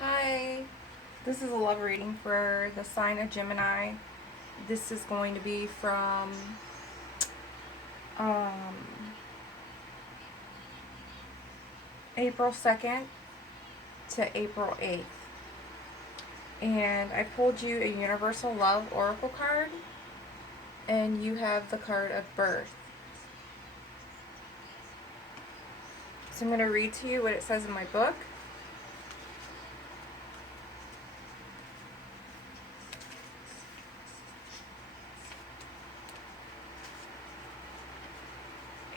Hi, this is a love reading for the sign of Gemini. This is going to be from um, April 2nd to April 8th. And I pulled you a Universal Love Oracle card, and you have the card of birth. So I'm going to read to you what it says in my book.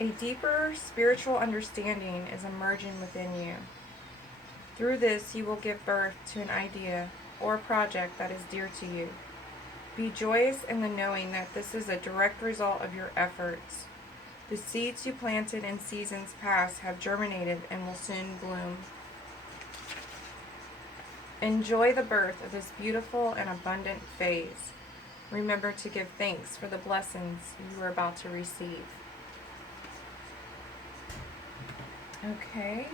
A deeper spiritual understanding is emerging within you. Through this, you will give birth to an idea or project that is dear to you. Be joyous in the knowing that this is a direct result of your efforts. The seeds you planted in seasons past have germinated and will soon bloom. Enjoy the birth of this beautiful and abundant phase. Remember to give thanks for the blessings you are about to receive. Okay.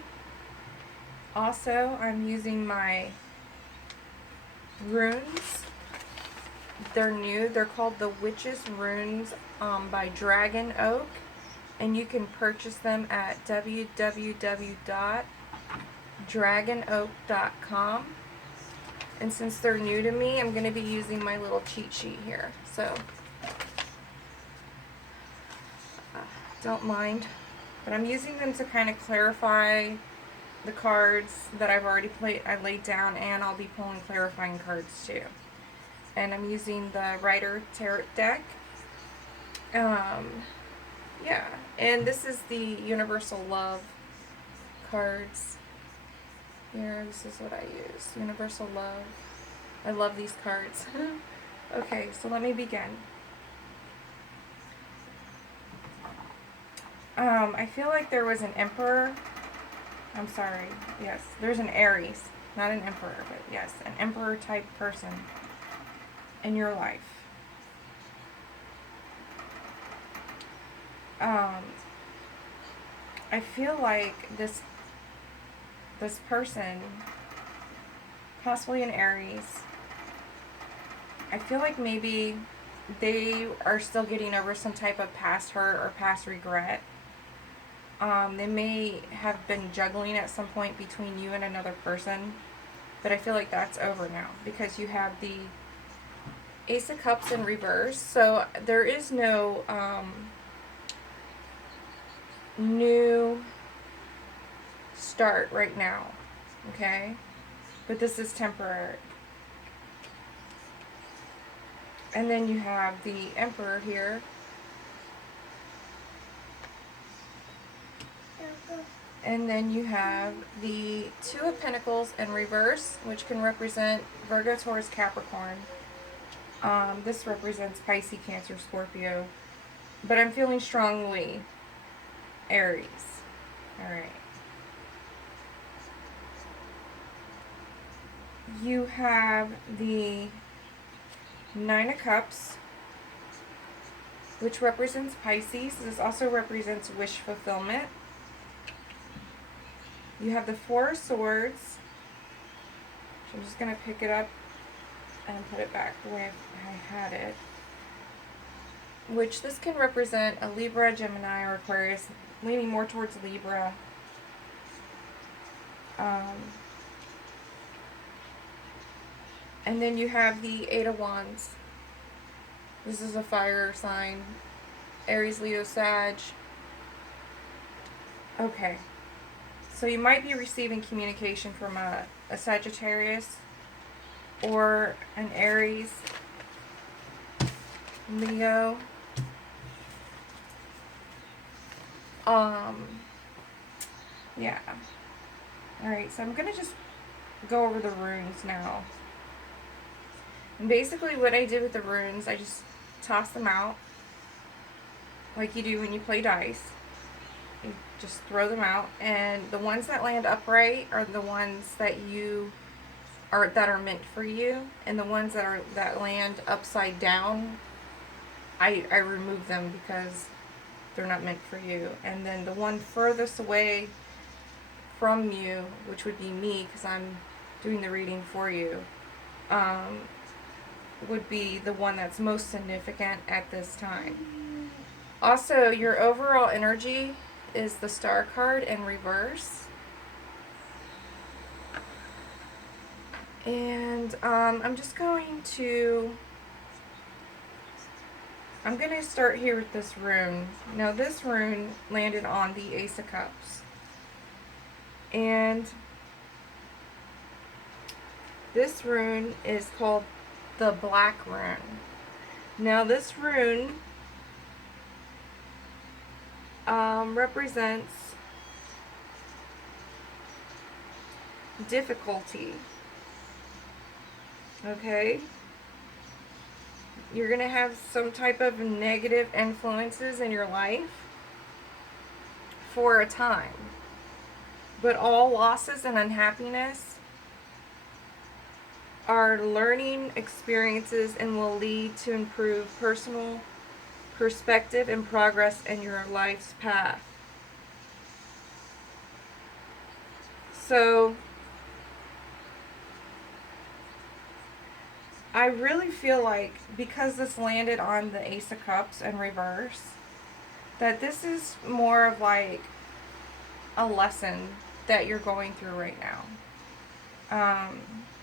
Also, I'm using my runes. They're new. They're called the Witch's Runes by Dragon Oak. And you can purchase them at www.draganoak.com. And since they're new to me, I'm going to be using my little cheat sheet here. So, don't mind. But I'm using them to kind of clarify the cards that I've already laid down, and I'll be pulling clarifying cards too. And I'm using the Rider Tarot deck. Yeah, and this is the Universal Love cards. Here, this is what I use. Universal Love. I love these cards. Okay, so let me begin. I feel like there was an Emperor. I'm sorry. Yes, there's an Aries. Not an Emperor, but yes, an Emperor type person in your life. I feel like this person, possibly an Aries, I feel like maybe they are still getting over some type of past hurt or past regret. They may have been juggling at some point between you and another person, but I feel like that's over now because you have the Ace of Cups in reverse. So there is no new start right now, okay? But this is temporary. And then you have the Emperor here. And then you have the Two of Pentacles in reverse, which can represent Virgo, Taurus, Capricorn. This represents Pisces, Cancer, Scorpio. But I'm feeling strongly Aries. Alright. You have the Nine of Cups, which represents Pisces. This also represents wish fulfillment. You have the Four of Swords. So I'm just going to pick it up and put it back the way I had it. Which this can represent a Libra, Gemini, or Aquarius, leaning more towards Libra. And then you have the Eight of Wands. This is a fire sign. Aries, Leo, Sag. Okay. So you might be receiving communication from a Sagittarius or an Aries, Leo. Yeah. Alright, so I'm going to just go over the runes now. And basically what I did with the runes, I just tossed them out like you do when you play dice. You just throw them out, and the ones that land upright are the ones that are meant for you, and the ones that land upside down, I remove them because they're not meant for you. And then the one furthest away from you, which would be me, because I'm doing the reading for you, would be the one that's most significant at this time. Also, your overall energy is the Star card in reverse. And I'm going to start here with this rune. Now, this rune landed on the Ace of Cups. And this rune is called the Black Rune. Now, this rune represents difficulty. Okay? You're going to have some type of negative influences in your life for a time. But all losses and unhappiness are learning experiences and will lead to improved personal perspective and progress in your life's path. So, I really feel like, because this landed on the Ace of Cups in reverse, that this is more of like a lesson that you're going through right now.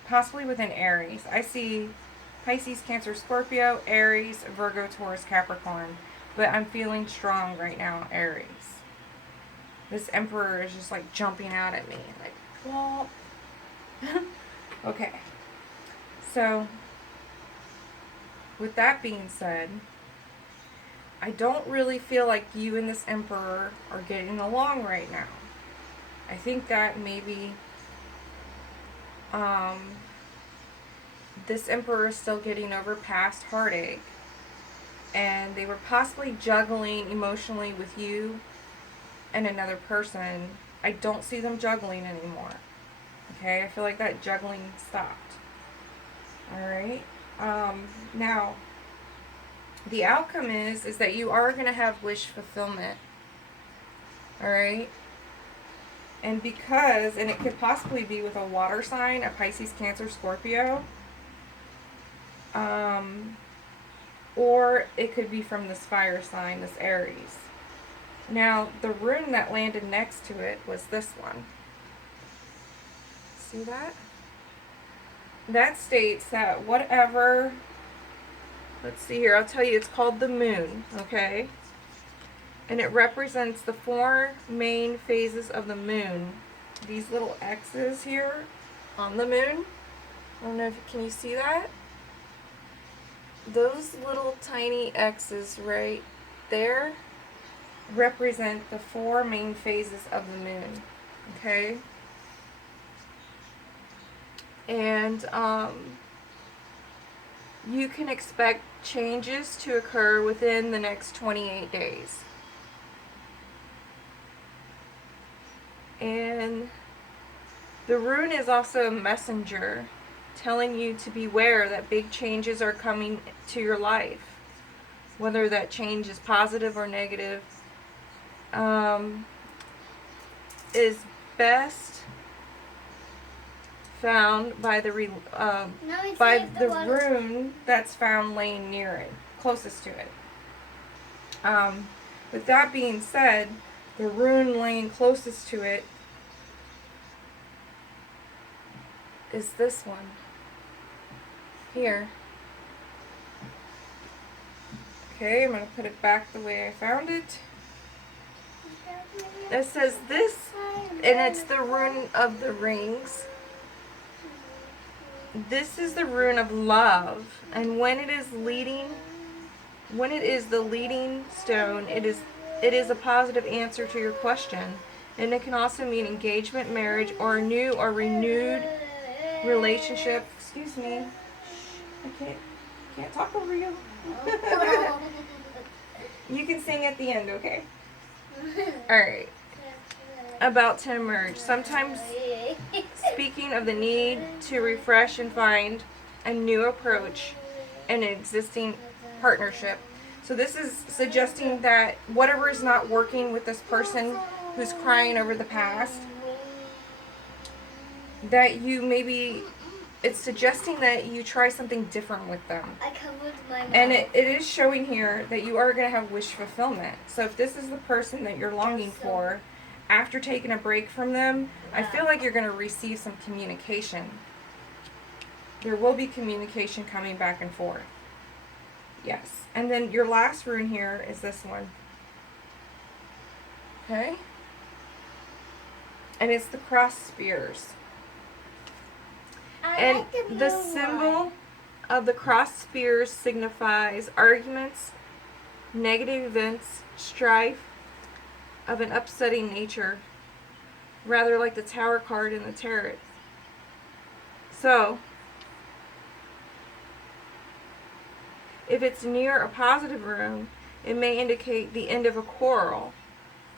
Possibly within Aries. I see Pisces, Cancer, Scorpio, Aries, Virgo, Taurus, Capricorn. But I'm feeling strong right now, Aries. This Emperor is just like jumping out at me. Like, well. Okay. So, with that being said, I don't really feel like you and this Emperor are getting along right now. I think that maybe this Emperor is still getting over past heartache, and they were possibly juggling emotionally with you and another person. I don't see them juggling anymore. Okay, I feel like that juggling stopped. Alright. Now, the outcome is that you are going to have wish fulfillment. Alright? And because, and it could possibly be with a water sign, a Pisces, Cancer, Scorpio. Or it could be from this fire sign, this Aries. Now, the rune that landed next to it was this one. See that? That states that whatever, let's see here, I'll tell you, it's called the moon, okay? And it represents the 4 main phases of the moon. These little X's here on the moon. I don't know if, can you see that? Those little tiny X's right there represent the 4 main phases of the moon, okay? And you can expect changes to occur within the next 28 days. And the rune is also a messenger telling you to beware that big changes are coming to your life. Whether that change is positive or negative is best found by the rune that's found laying near it, closest to it. With that being said, the rune laying closest to it is this one here. Okay, I'm going to put it back the way I found it. It says this, and it's the rune of the rings. This is the rune of love, and when it is the leading stone, it is a positive answer to your question, and it can also mean engagement, marriage, or a new or renewed relationship. Excuse me, I can't talk over you. You can sing at the end, okay? Alright. About to emerge. Sometimes speaking of the need to refresh and find a new approach in an existing partnership. So this is suggesting that whatever is not working with this person who's crying over the past, that you maybe, it's suggesting that you try something different with them. I covered my mouth. And it is showing here that you are going to have wish fulfillment. So if this is the person that you're longing for, after taking a break from them, I feel like you're going to receive some communication. There will be communication coming back and forth. Yes. And then your last rune here is this one. Okay? And it's the cross spears. And like the symbol of the cross spears signifies arguments, negative events, strife of an upsetting nature, rather like the Tower card in the tarot. So, if it's near a positive rune, it may indicate the end of a quarrel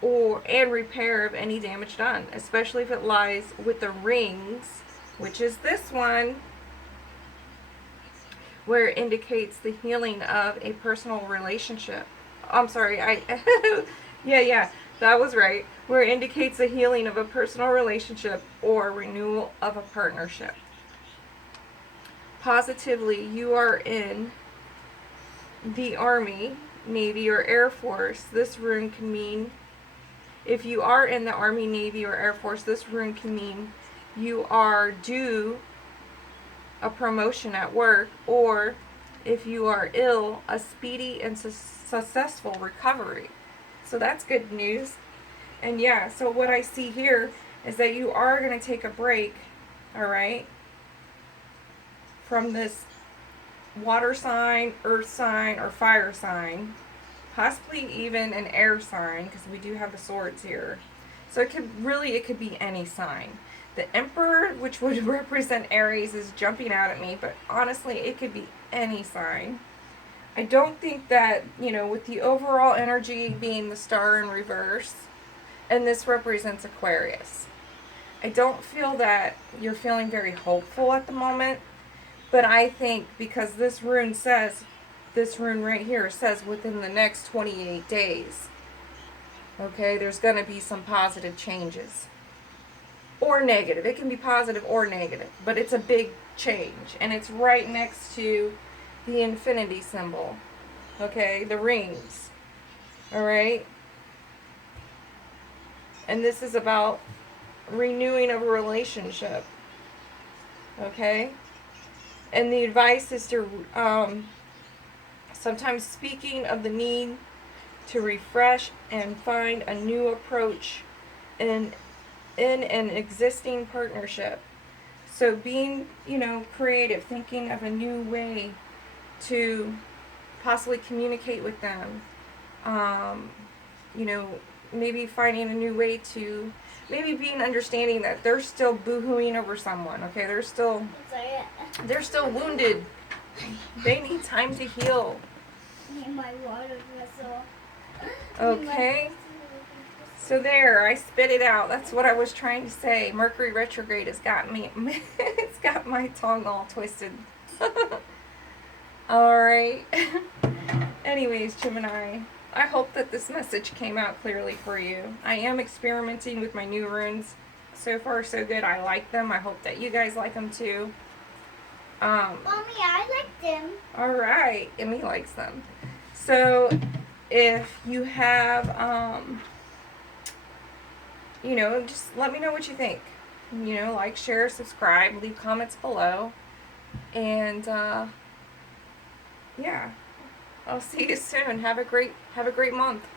and repair of any damage done, especially if it lies with the rings, which is this one, where it indicates the healing of a personal relationship. I'm sorry, yeah, that was right. Where it indicates the healing of a personal relationship or renewal of a partnership. Positively, you are in the Army, Navy, or Air Force. This rune can mean, if you are in the Army, Navy, or Air Force, this rune can mean you are due a promotion at work, or if you are ill, a speedy and successful recovery. So that's good news. And yeah, so what I see here is that you are going to take a break, all right, from this water sign, earth sign, or fire sign, possibly even an air sign, because we do have the swords here. So it could be any sign. The Emperor, which would represent Aries, is jumping out at me, but honestly, it could be any sign. I don't think that, with the overall energy being the star in reverse, and this represents Aquarius, I don't feel that you're feeling very hopeful at the moment, but I think because this rune right here says within the next 28 days, okay, there's going to be some positive changes. Or negative. It can be positive or negative, but it's a big change. And it's right next to the infinity symbol. Okay, the rings. Alright? And this is about renewing of a relationship. Okay? And the advice is to sometimes speaking of the need to refresh and find a new approach in an existing partnership. So being, creative, thinking of a new way to possibly communicate with them. Maybe finding a new way to, maybe being understanding that they're still boo-hooing over someone, okay? They're still wounded. They need time to heal. My water vessel. Okay? So there, I spit it out. That's what I was trying to say. Mercury retrograde has got me. It's got my tongue all twisted. Alright. Anyways, Gemini, I hope that this message came out clearly for you. I am experimenting with my new runes. So far, so good. I like them. I hope that you guys like them too. Mommy, I like them. Alright. Emmy likes them. So, if you have, just let me know what you think. Like, share, subscribe, leave comments below. And, yeah. I'll see you soon. Have a great month.